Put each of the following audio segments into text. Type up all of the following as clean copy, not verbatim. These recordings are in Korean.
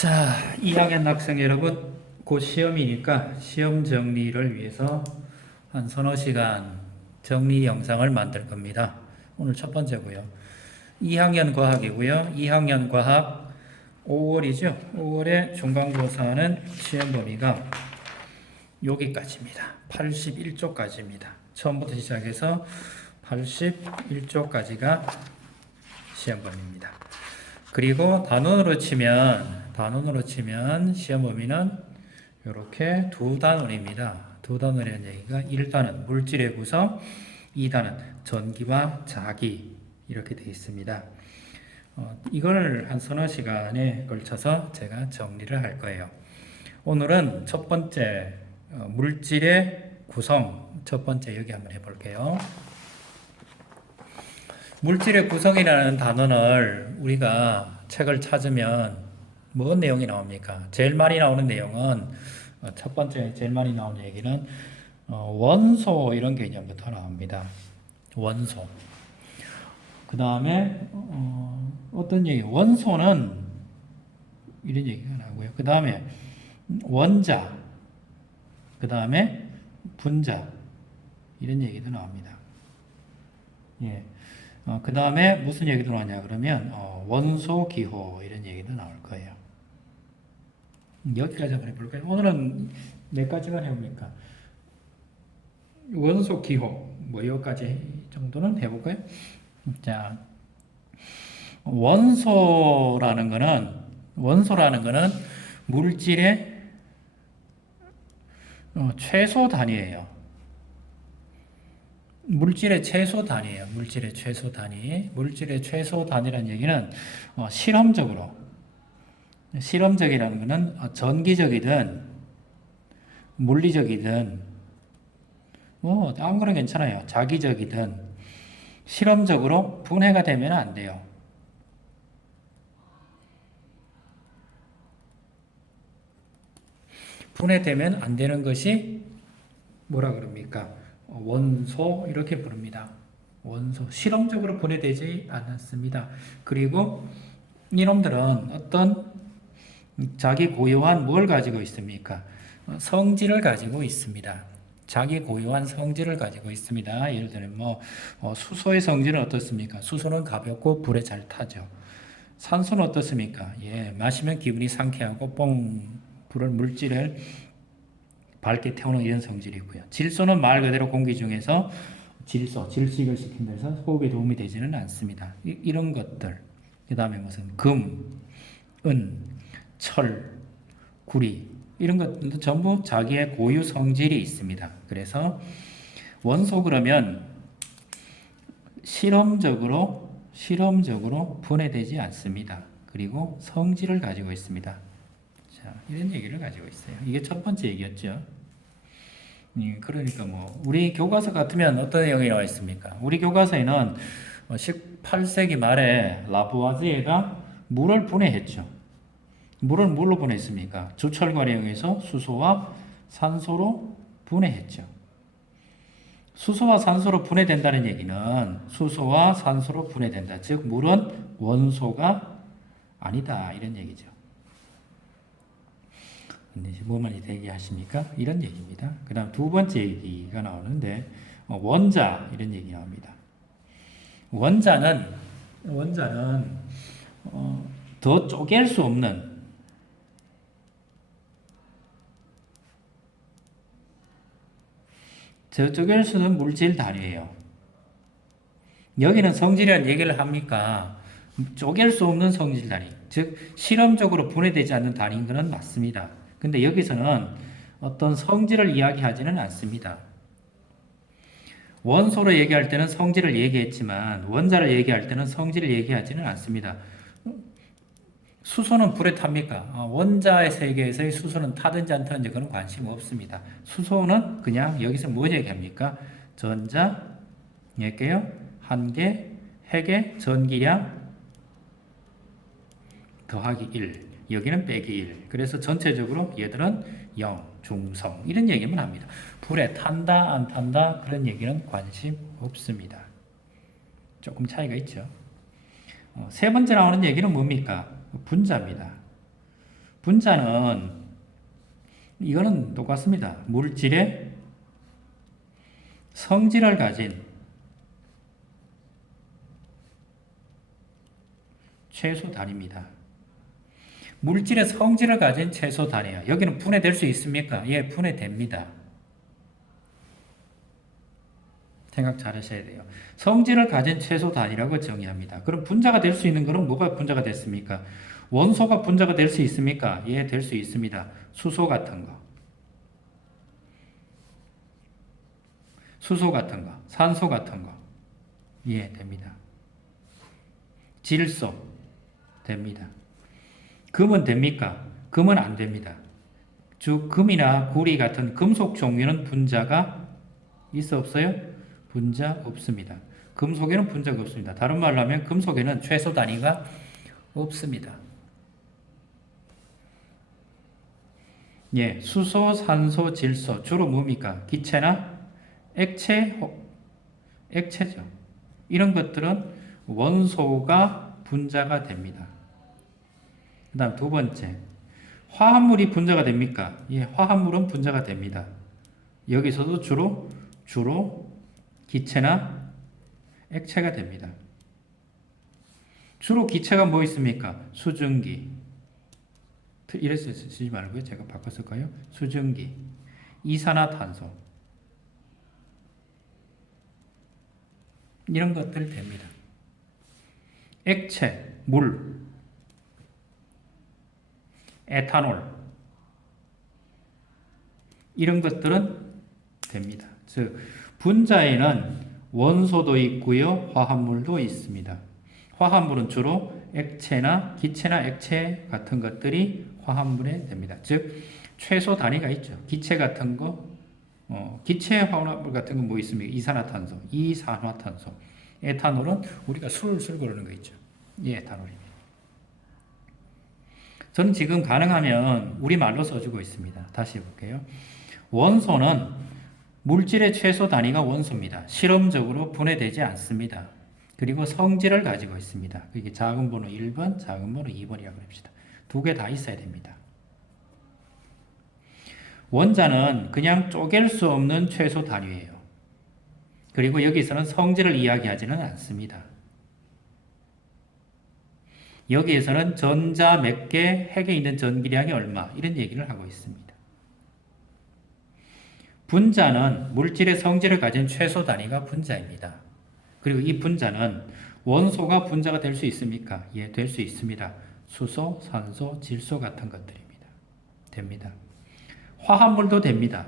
자, 2학년 학생 여러분, 곧 시험이니까 시험 정리를 위해서 한 서너 시간 정리 영상을 만들 겁니다. 오늘 첫 번째고요. 2학년 과학이고요. 2학년 과학 5월이죠. 5월에 중간고사는 시험 범위가 여기까지입니다. 81쪽까지입니다. 처음부터 시작해서 81쪽까지가 시험 범위입니다. 그리고 단원으로 치면 시험 범위는 이렇게 두 단원입니다. 두 단원이라는 얘기가 1단원 물질의 구성, 2단원 전기와 자기 이렇게 되어 있습니다. 이걸 한 서너 시간에 걸쳐서 제가 정리를 할 거예요. 오늘은 첫 번째 물질의 구성 첫 번째 여기 한번 해볼게요. 물질의 구성이라는 단원을 우리가 책을 찾으면 무슨 내용이 나옵니까? 제일 많이 나오는 내용은 첫 번째 제일 많이 나오는 얘기는 원소 이런 개념부터 나옵니다. 원소. 그 다음에 어떤 얘기? 원소는 이런 얘기가 나오고요. 그 다음에 원자. 그 다음에 분자 이런 얘기도 나옵니다. 예. 그 다음에 무슨 얘기도 나오냐 그러면 원소 기호 이런 얘기도 나올 거예요. 여기까지 한번 해볼까요? 오늘은 몇 가지만 해봅니까? 원소 기호 뭐 여기까지 정도는 해볼까요? 자, 원소라는 거는 물질의 최소 단위예요. 물질의 최소 단위예요. 물질의 최소 단위. 물질의 최소 단위라는 얘기는 실험적이라는 것은 전기적이든 물리적이든 뭐 아무거나 괜찮아요. 자기적이든 실험적으로 분해가 되면 안 돼요. 분해되면 안 되는 것이 뭐라 그럽니까? 원소 이렇게 부릅니다. 원소 실험적으로 분해되지 않았습니다. 그리고 이놈들은 어떤 자기 고유한 뭘 가지고 있습니까? 성질을 가지고 있습니다. 자기 고유한 성질을 가지고 있습니다. 예를 들면 수소의 성질은 어떻습니까? 수소는 가볍고 불에 잘 타죠. 산소는 어떻습니까? 마시면 기분이 상쾌하고 물질을 밝게 태우는 이런 성질이 있고요. 질소는 말 그대로 공기 중에서 질식을 시킨다 해서 호흡에 도움이 되지는 않습니다. 이런 것들. 그 다음에 무슨 금, 은, 철, 구리 이런 것들도 전부 자기의 고유 성질이 있습니다. 그래서 원소 그러면 실험적으로 분해되지 않습니다. 그리고 성질을 가지고 있습니다. 자, 이런 얘기를 가지고 있어요. 이게 첫 번째 얘기였죠. 그러니까 우리 교과서 같으면 어떤 내용이 나와 있습니까? 우리 교과서에는 18세기 말에 라부아지에가 물을 분해했죠. 물을 뭘로 분해했습니까? 주철과에 의해서 수소와 산소로 분해했죠. 수소와 산소로 분해된다는 얘기는 수소와 산소로 분해된다. 즉 물은 원소가 아니다 이런 얘기죠. 근데 뭐만 얘기하십니까? 이런 얘기입니다. 그 다음 두 번째 얘기가 나오는데 원자 이런 얘기 나옵니다. 원자는 더 쪼갤 수 없는 쪼갤 수 없는 물질 단위예요. 여기는 성질이라는 얘기를 합니까? 쪼갤 수 없는 성질 단위, 즉 실험적으로 분해되지 않는 단위인 것은 맞습니다. 근데 여기서는 어떤 성질을 이야기하지는 않습니다. 원소로 얘기할 때는 성질을 얘기했지만 원자를 얘기할 때는 성질을 얘기하지는 않습니다. 수소는 불에 탑니까? 원자의 세계에서의 수소는 타든지 안 타든지 그런 관심 없습니다. 수소는 그냥 여기서 뭐 얘기합니까? 전자, 얘기해요? 한계, 핵의 전기량 더하기 1. 여기는 빼기 1. 그래서 전체적으로 얘들은 0, 중성 이런 얘기만 합니다. 불에 탄다 안 탄다 그런 얘기는 관심 없습니다. 조금 차이가 있죠. 세 번째 나오는 얘기는 뭡니까? 분자입니다. 분자는 이거는 똑같습니다. 물질의 성질을 가진 최소 단위입니다. 물질의 성질을 가진 최소 단위야. 여기는 분해될 수 있습니까? 예, 분해됩니다. 생각 잘 하셔야 돼요. 성질을 가진 최소 단위라고 정의합니다. 그럼 분자가 될 수 있는 것은 뭐가 분자가 됐습니까? 원소가 분자가 될 수 있습니까? 예, 될 수 있습니다. 수소 같은 거. 수소 같은 거. 산소 같은 거. 예, 됩니다. 질소. 됩니다. 금은 됩니까? 금은 안 됩니다. 즉, 금이나 구리 같은 금속 종류는 분자가 있어 없어요? 분자 없습니다. 금속에는 분자가 없습니다. 다른 말로 하면 금속에는 최소 단위가 없습니다. 예, 수소, 산소, 질소 주로 뭡니까? 기체나 액체죠. 이런 것들은 원소가 분자가 됩니다. 그 다음 두 번째, 화합물이 분자가 됩니까? 예, 화합물은 분자가 됩니다. 여기서도 주로 기체나 액체가 됩니다. 주로 기체가 뭐 있습니까? 수증기. 이래서 쓰지 말고요. 제가 바꿨을까요? 수증기, 이산화탄소. 이런 것들 됩니다. 액체, 물, 에탄올. 이런 것들은 됩니다. 즉, 분자에는 원소도 있고요. 화합물도 있습니다. 화합물은 주로 액체나 기체나 액체 같은 것들이 화합물에 됩니다. 즉, 최소 단위가 있죠. 기체 같은 거, 기체 화합물 같은 건 뭐 있습니까? 이산화탄소. 에탄올은 우리가 술술 고르는 거 있죠. 이 에탄올입니다. 저는 지금 가능하면 우리말로 써주고 있습니다. 다시 해볼게요. 원소는 물질의 최소 단위가 원소입니다. 실험적으로 분해되지 않습니다. 그리고 성질을 가지고 있습니다. 이게 작은 번호 1번, 작은 번호 2번이라고 합시다. 두 개 다 있어야 됩니다. 원자는 그냥 쪼갤 수 없는 최소 단위예요. 그리고 여기서는 성질을 이야기하지는 않습니다. 여기에서는 전자 몇 개, 핵에 있는 전기량이 얼마 이런 얘기를 하고 있습니다. 분자는 물질의 성질을 가진 최소 단위가 분자입니다. 그리고 이 분자는 원소가 분자가 될 수 있습니까? 예, 될 수 있습니다. 수소, 산소, 질소 같은 것들입니다. 됩니다. 화합물도 됩니다.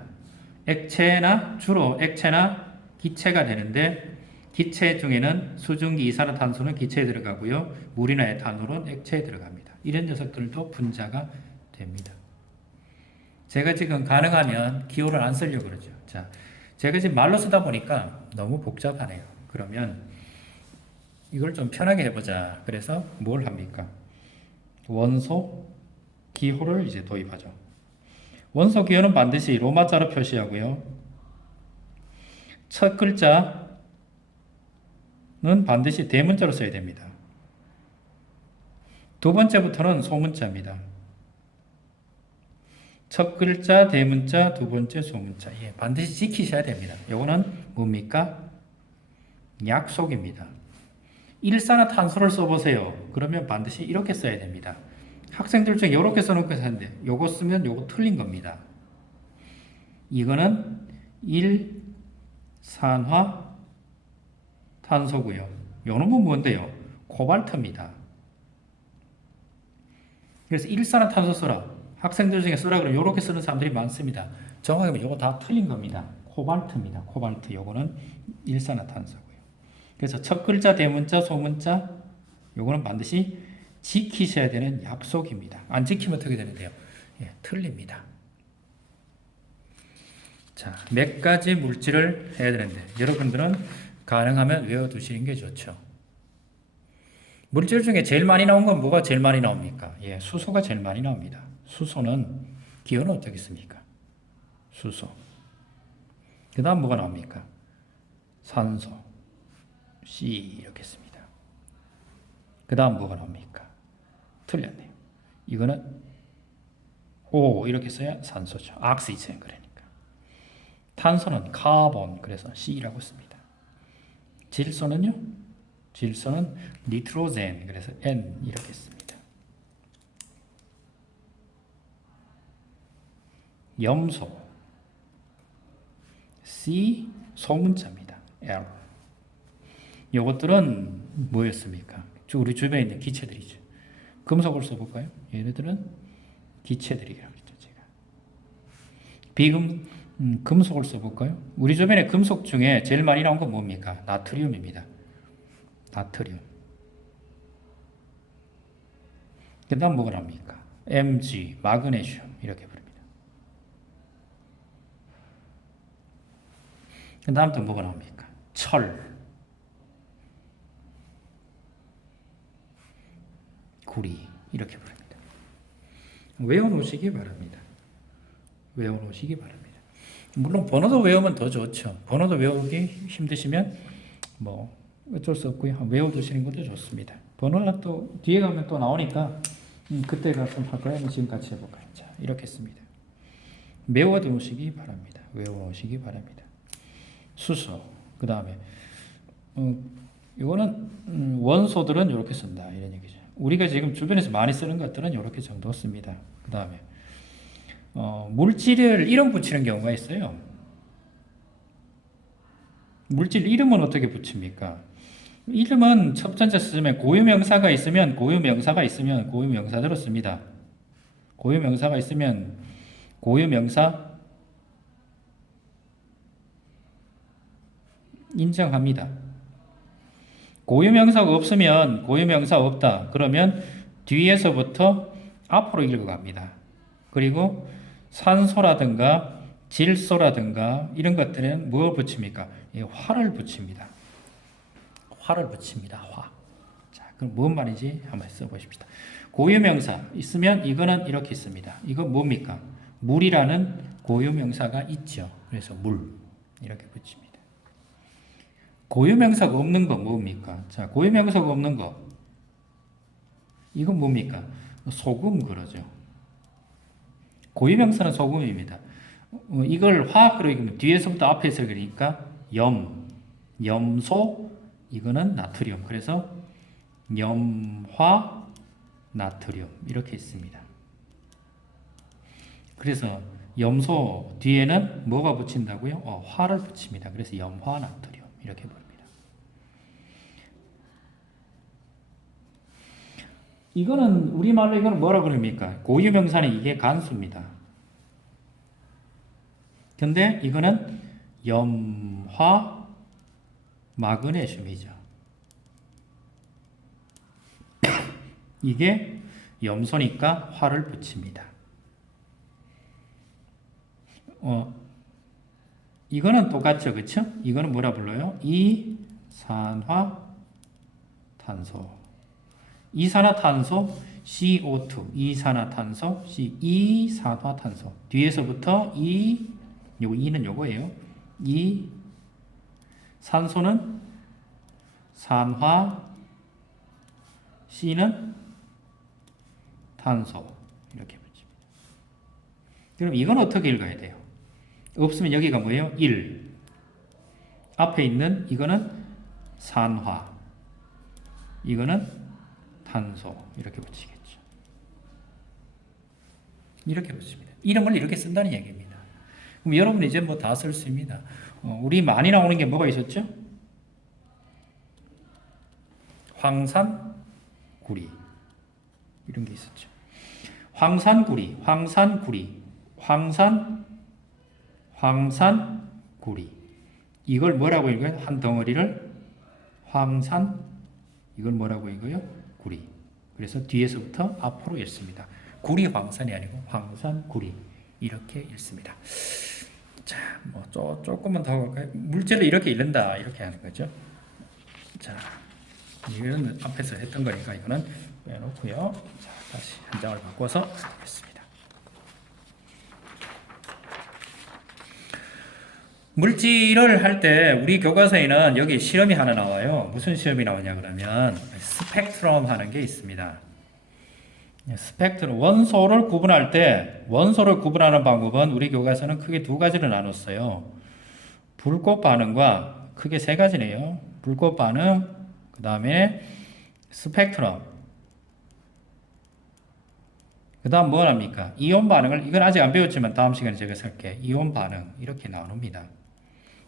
주로 액체나 기체가 되는데 기체 중에는 수증기, 이산화탄소는 기체에 들어가고요. 물이나 에탄올은 액체에 들어갑니다. 이런 녀석들도 분자가 됩니다. 제가 지금 가능하면 기호를 안 쓰려고 그러죠. 자, 제가 지금 말로 쓰다 보니까 너무 복잡하네요. 그러면 이걸 좀 편하게 해보자. 그래서 뭘 합니까? 원소 기호를 이제 도입하죠. 원소 기호는 반드시 로마자로 표시하고요. 첫 글자는 반드시 대문자로 써야 됩니다. 두 번째부터는 소문자입니다. 첫 글자 대문자, 두 번째 소문자. 예, 반드시 지키셔야 됩니다. 요거는 뭡니까? 약속입니다. 일산화탄소를 써보세요. 그러면 반드시 이렇게 써야 됩니다. 학생들 중에 이렇게 써놓고 하는데 요거 쓰면 요거 틀린 겁니다. 이거는 일산화탄소고요. 요놈은 뭔데요? 코발트입니다. 그래서 일산화탄소 써라. 학생들 중에 쓰라 그러면 이렇게 쓰는 사람들이 많습니다. 정확하게 보면 이거 다 틀린 겁니다. 코발트입니다. 코발트. 요거는 일산화탄소고요. 그래서 첫 글자, 대문자, 소문자 요거는 반드시 지키셔야 되는 약속입니다. 안 지키면 어떻게 되는데요? 예, 틀립니다. 자, 몇 가지 물질을 해야 되는데 여러분들은 가능하면 외워두시는 게 좋죠. 물질 중에 제일 많이 나온 건 뭐가 제일 많이 나옵니까? 예, 수소가 제일 많이 나옵니다. 수소는 기호는 어떻게 씁니까? 수소. 그 다음 뭐가 나옵니까? 산소. C 이렇게 씁니다. 그 다음 뭐가 나옵니까? 틀렸네요. 이거는 O 이렇게 써야 산소죠. 옥시젠 그러니까. 탄소는 카본 그래서 C라고 씁니다. 질소는요? 질소는 니트로젠 그래서 N 이렇게 씁니다. 염소 C 소문자입니다. L. 요것들은 뭐였습니까? 우리 주변에 있는 기체들이죠. 금속을 써볼까요? 얘네들은 기체들이라고 했죠. 제가 금속을 써볼까요? 우리 주변에 금속 중에 제일 많이 나온 건 뭡니까? 나트륨입니다. 나트륨. 그 다음 뭐가 납니까? Mg, 마그네슘 이렇게 부릅니다. 그 다음 또 뭐가 나옵니까? 철, 구리 이렇게 부릅니다. 외워놓으시기 바랍니다. 외워놓으시기 바랍니다. 물론 번호도 외우면 더 좋죠. 번호도 외우기 힘드시면 뭐 어쩔 수 없고요. 외워두시는 것도 좋습니다. 번호는 또 뒤에 가면 또 나오니까 그때 가서 할까요? 지금 같이 해볼까요? 자, 이렇게 씁니다. 외워두시기 바랍니다. 외워놓으시기 바랍니다. 수소, 그 다음에 이거는 원소들은 이렇게 쓴다 이런 얘기죠. 우리가 지금 주변에서 많이 쓰는 것들은 이렇게 정도 씁니다. 그 다음에 물질을 이름 붙이는 경우가 있어요. 물질 이름은 어떻게 붙입니까? 이름은 첫 번째 쓰면 고유명사가 있으면 고유명사대로 씁니다. 고유명사가 있으면 고유명사 인정합니다. 고유명사가 없으면 고유명사 없다. 그러면 뒤에서부터 앞으로 읽어갑니다. 그리고 산소라든가 질소라든가 이런 것들은 뭘 붙입니까? 화를 붙입니다. 화를 붙입니다. 화. 자, 그럼 뭔 말인지 한번 써보십시다. 고유명사 있으면 이거는 이렇게 있습니다. 이거 뭡니까? 물이라는 고유명사가 있죠. 그래서 물 이렇게 붙입니다. 고유명사가 없는 거 뭡니까? 자, 고유명사가 없는 거 이건 뭡니까? 소금 그러죠. 고유명사는 소금입니다. 이걸 화학으로 읽으면 뒤에서부터 앞에서 그러니까 염소 이거는 나트륨. 그래서 염화 나트륨 이렇게 있습니다. 그래서 염소 뒤에는 뭐가 붙인다고요? 화를 붙입니다. 그래서 염화 나트륨 이렇게 부릅니다. 이거는 우리말로 이거는 뭐라 그럽니까? 고유명사는 이게 간수입니다. 근데 이거는 염화 마그네슘이죠. 이게 염소니까 화를 붙입니다. 이거는 똑같죠, 그렇죠? 이거는 뭐라 불러요? 이산화탄소. 이산화탄소 CO2, 이산화탄소, 이산화탄소. 뒤에서부터 요거 이는 요거예요. 산소는 산화, C는 탄소. 이렇게 붙입니다. 그럼 이건 어떻게 읽어야 돼요? 없으면 여기가 뭐예요? 1. 앞에 있는 이거는 산화. 이거는 탄소 이렇게 붙이겠죠. 이렇게 붙입니다. 이름을 이렇게 쓴다는 얘기입니다. 그럼 여러분 이제 뭐 다 쓸 수 있습니다. 우리 많이 나오는 게 뭐가 있었죠? 황산구리 이런 게 있었죠. 황산구리 이걸 뭐라고 읽어요? 한 덩어리를 이걸 뭐라고 읽어요? 구리. 그래서 뒤에서부터 앞으로 읽습니다. 구리 황산이 아니고 황산구리 이렇게 읽습니다. 자, 뭐 조금만 더 볼까요? 물질을 이렇게 읽는다 이렇게 하는 거죠. 자, 이거는 앞에서 했던 거니까 이거는 빼놓고요. 자, 다시 한 장을 바꿔서 하겠습니다. 물질을 할 때 우리 교과서에는 여기 실험이 하나 나와요. 무슨 시험이 나오냐 그러면 스펙트럼 하는 게 있습니다. 스펙트럼, 원소를 구분할 때 원소를 구분하는 방법은 우리 교과서는 크게 두 가지로 나눴어요. 불꽃 반응과 크게 세 가지네요. 불꽃 반응, 그 다음에 스펙트럼, 그 다음 뭘 합니까? 이온 반응을, 이건 아직 안 배웠지만 다음 시간에 제가 설게. 이온 반응 이렇게 나눕니다.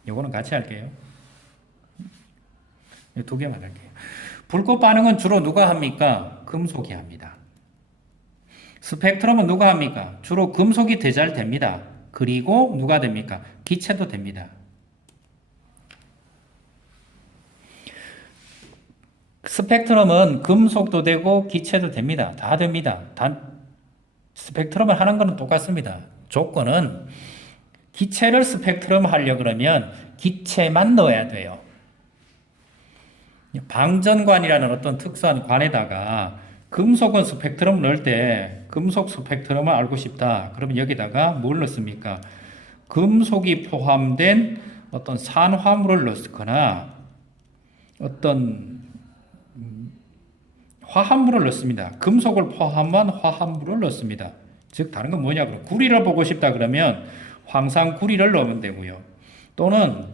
요거는 같이 할게요. 두 개만 할게요. 불꽃 반응은 주로 누가 합니까? 금속이 합니다. 스펙트럼은 누가 합니까? 주로 금속이 대잘됩니다. 그리고 누가 됩니까? 기체도 됩니다. 스펙트럼은 금속도 되고 기체도 됩니다. 다 됩니다. 단 스펙트럼을 하는 것은 똑같습니다. 조건은 기체를 스펙트럼 하려 그러면 기체만 넣어야 돼요. 방전관이라는 어떤 특수한 관에다가 금속은 스펙트럼 넣을 때 금속 스펙트럼을 알고 싶다. 그러면 여기다가 뭘 넣습니까? 금속이 포함된 어떤 산화물을 넣거나 어떤 화합물을 넣습니다. 금속을 포함한 화합물을 넣습니다. 즉 다른 건 뭐냐? 그럼 구리를 보고 싶다 그러면 황산 구리를 넣으면 되고요. 또는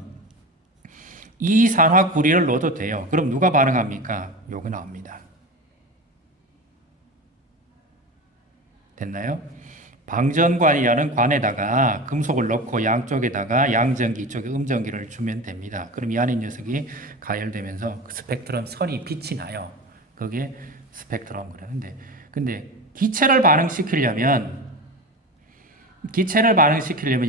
이산화 구리를 넣어도 돼요. 그럼 누가 반응합니까? 요거 나옵니다. 됐나요? 방전관이라는 관에다가 금속을 넣고 양쪽에다가 양전기, 이쪽에 음전기를 주면 됩니다. 그럼 이 안에 녀석이 가열되면서 스펙트럼 선이 빛이 나요. 그게 스펙트럼 그러는데, 근데 기체를 반응시키려면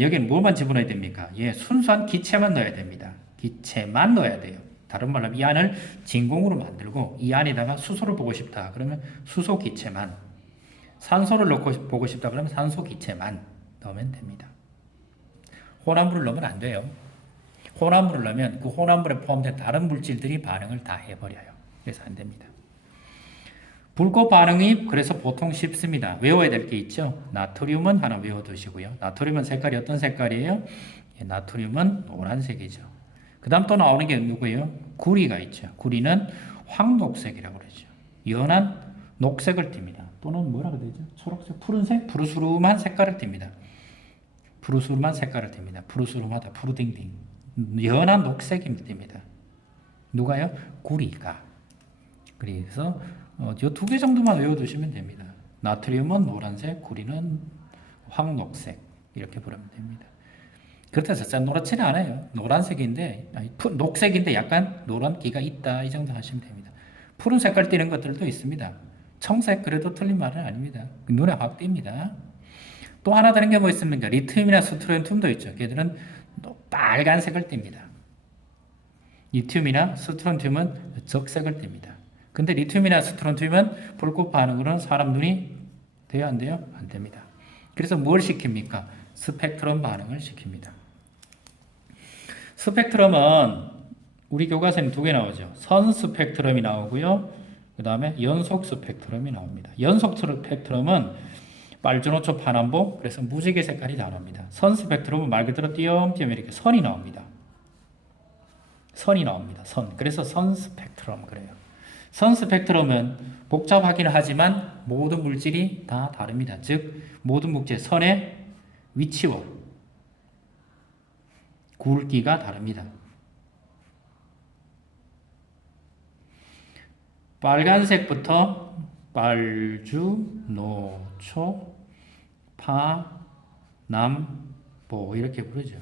여기는 뭐만 집어넣어야 됩니까? 예, 순수한 기체만 넣어야 됩니다. 기체만 넣어야 돼요. 다른 말로 하면 이 안을 진공으로 만들고 이 안에다가 수소를 보고 싶다. 그러면 수소 기체만. 산소를 넣고 보고 싶다. 그러면 산소 기체만 넣으면 됩니다. 혼합물을 넣으면 안 돼요. 혼합물을 넣으면 그 혼합물에 포함된 다른 물질들이 반응을 다 해버려요. 그래서 안 됩니다. 불꽃 반응이 그래서 보통 쉽습니다. 외워야 될 게 있죠. 나트륨은 하나 외워두시고요. 나트륨은 색깔이 어떤 색깔이에요? 예, 나트륨은 노란색이죠. 그 다음 또 나오는 게 누구예요? 구리가 있죠. 구리는 황녹색이라고 그러죠. 연한 녹색을 띱니다. 또는 뭐라고 되죠? 초록색, 푸른색, 푸르스름한 색깔을 띱니다. 푸르스름한 색깔을 띱니다. 푸르스름하다, 푸르딩딩. 연한 녹색입니다. 누가요? 구리가. 그래서 이 두 개 정도만 외워두시면 됩니다. 나트륨은 노란색, 구리는 황녹색 이렇게 부르면 됩니다. 그렇다고 해서 노랗지는 않아요. 노란색인데 녹색인데 약간 노란기가 있다 이 정도 하시면 됩니다. 푸른 색깔 띠는 것들도 있습니다. 청색 그래도 틀린 말은 아닙니다. 눈에 확 띕니다. 또 하나 다른 게 뭐 있습니까? 리튬이나 스트론튬도 있죠. 걔들은 빨간색을 띱니다. 리튬이나 스트론튬은 적색을 띱니다. 근데 리튬이나 스트론튬은 불꽃 반응으로는 사람 눈이 돼요? 안 돼요? 안 됩니다. 그래서 뭘 시킵니까? 스펙트럼 반응을 시킵니다. 스펙트럼은 우리 교과서에 두 개 나오죠. 선 스펙트럼이 나오고요. 그 다음에 연속 스펙트럼이 나옵니다. 연속 스펙트럼은 빨주노초 파남보 그래서 무지개 색깔이 다릅니다. 선 스펙트럼은 말 그대로 띄엄띄엄 이렇게 선이 나옵니다. 선이 나옵니다. 선. 그래서 선 스펙트럼 그래요. 선 스펙트럼은 복잡하긴 하지만 모든 물질이 다 다릅니다. 즉 모든 물질 선의 위치와 굵기가 다릅니다. 빨간색부터 빨주, 노초, 파, 남, 보 이렇게 부르죠.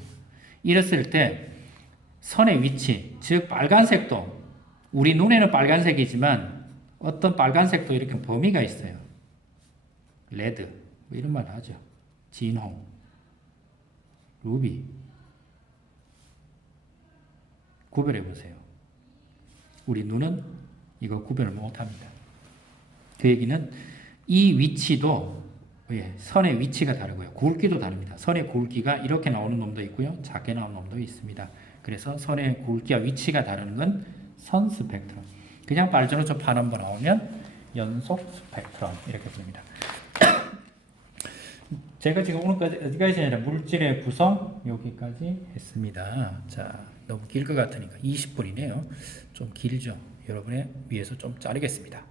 이랬을 때 선의 위치, 즉 빨간색도 우리 눈에는 빨간색이지만 어떤 빨간색도 이렇게 범위가 있어요. 레드 뭐 이런 말 하죠. 진홍, 루비 구별해 보세요. 우리 눈은 이거 구별을 못합니다. 그 얘기는 이 위치도 선의 위치가 다르고요. 굵기도 다릅니다. 선의 굵기가 이렇게 나오는 놈도 있고요. 작게 나오는 놈도 있습니다. 그래서 선의 굵기와 위치가 다른 건 선 스펙트럼. 그냥 빨주노초 파남보 나오면 연속 스펙트럼 이렇게 봅니다. 제가 지금 오늘까지 어디까지 아니라 물질의 구성 여기까지 했습니다. 자, 너무 길 것 같으니까 20분이네요. 좀 길죠. 여러분의 위해서 좀 자르겠습니다.